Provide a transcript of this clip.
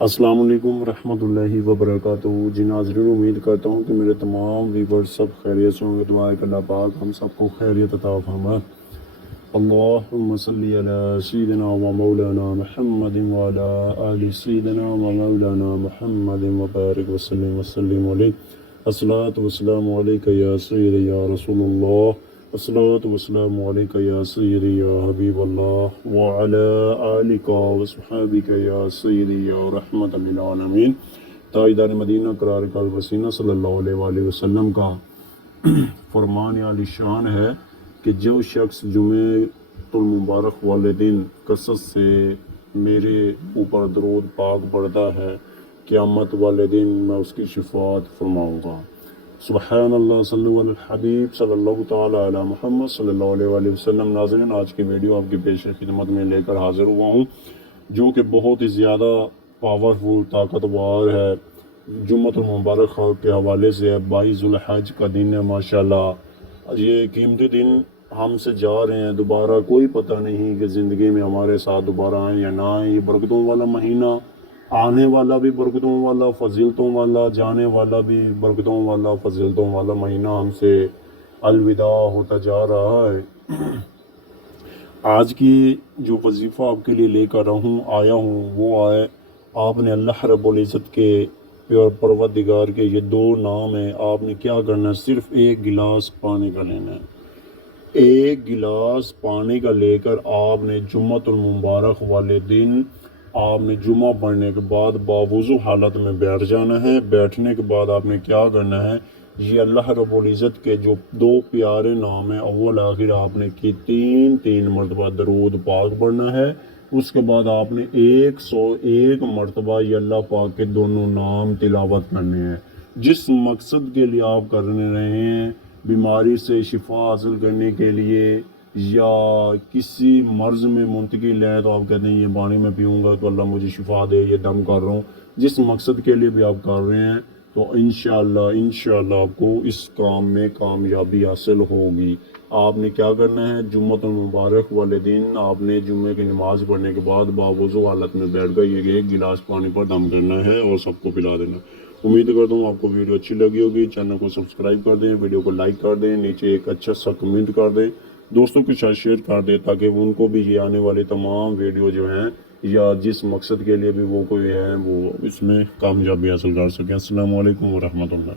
السلام علیکم ورحمۃ اللہ وبرکاتہ۔ جی ناظرین، امید کرتا ہوں کہ میرے تمام ویورز سب خیریت سے ہوں گے۔ دعا ہے کہ اللہ پاک ہم سب کو خیریت عطا فرمائے۔ اللہم صلی علی سیدنا و مولانا محمد وعلی آل سیدنا و مولانا محمد وبارک وسلم علیہ۔ الصلاۃ والسلام علیک یا سیدی یا رسول اللہ، الصلاۃ والسلام علیک یا سیدی یا حبیب اللہ، وعلی آلک وصحابک یا سیدی یا رحمت للعالمین۔ تاجدار مدینہ قرار قلب وسینہ صلی اللہ علیہ وآلہ وسلم کا فرمان عالی شان ہے کہ جو شخص جمعہ المبارک والے دن کثرت سے میرے اوپر درود پاک پڑھتا ہے، قیامت والے دن میں اس کی شفاعت فرماؤں گا۔ سبحان اللہ، صلی علی الحبیب صلی اللہ تعالی علی محمد صلی اللہ علیہ وآلہ وسلم۔ ناظرین، آج کی ویڈیو آپ کی پیش خدمت میں لے کر حاضر ہوا ہوں، جو کہ بہت ہی زیادہ پاورفل، طاقتور ہے۔ جمعۃ المبارک کے حوالے سے 22 ذوالحج کا دن ہے۔ ماشاءاللہ یہ قیمتی دن ہم سے جا رہے ہیں، دوبارہ کوئی پتہ نہیں کہ زندگی میں ہمارے ساتھ دوبارہ آئیں یا نہ آئیں۔ یہ برکتوں والا مہینہ، آنے والا بھی برکتوں والا، فضیلتوں والا، جانے والا بھی برکتوں والا، فضیلتوں والا مہینہ ہم سے الوداع ہوتا جا رہا ہے۔ آج کی جو وظیفہ آپ کے لیے لے کر آیا ہوں وہ ہے، آپ نے اللہ رب العزت کے پروردگار کے یہ دو نام ہیں، آپ نے کیا کرنا ہے؟ صرف ایک گلاس پانی کا لینا ہے۔ ایک گلاس پانی کا لے کر آپ نے جمعۃ المبارک والے دن آپ نے جمعہ پڑھنے کے بعد باوضو حالت میں بیٹھ جانا ہے۔ بیٹھنے کے بعد آپ نے کیا کرنا ہے؟ یہ اللہ رب العزت کے جو دو پیارے نام ہیں، اول آخر، آپ نے کی تین مرتبہ درود پاک پڑھنا ہے۔ اس کے بعد آپ نے 101 مرتبہ یہ اللہ پاک کے دونوں نام تلاوت کرنے ہیں۔ جس مقصد کے لیے آپ کرنے رہے ہیں، بیماری سے شفا حاصل کرنے کے لیے یا کسی مرض میں منتقل ہے، تو آپ کہتے ہیں یہ پانی میں پیوں گا تو اللہ مجھے شفا دے، یہ دم کر رہا ہوں۔ جس مقصد کے لیے بھی آپ کر رہے ہیں تو انشاءاللہ آپ کو اس کام میں کامیابی حاصل ہوگی۔ آپ نے کیا کرنا ہے؟ جمعۃ المبارک والے دن آپ نے جمعے کی نماز پڑھنے کے بعد باوضو حالت میں بیٹھ کر یہ ایک گلاس پانی پر دم کرنا ہے اور سب کو پلا دینا۔ امید کرتا ہوں آپ کو ویڈیو اچھی لگی ہوگی۔ چینل کو سبسکرائب کر دیں، ویڈیو کو لائک کر دیں، نیچے ایک اچھا سا کمنٹ کر دیں، دوستوں کے ساتھ شیئر کر دیں تاکہ ان کو بھی یہ آنے والی تمام ویڈیو جو ہیں یا جس مقصد کے لیے بھی وہ کوئی ہیں وہ اس میں کامیابی حاصل کر سکیں۔ السلام علیکم ورحمۃ اللہ۔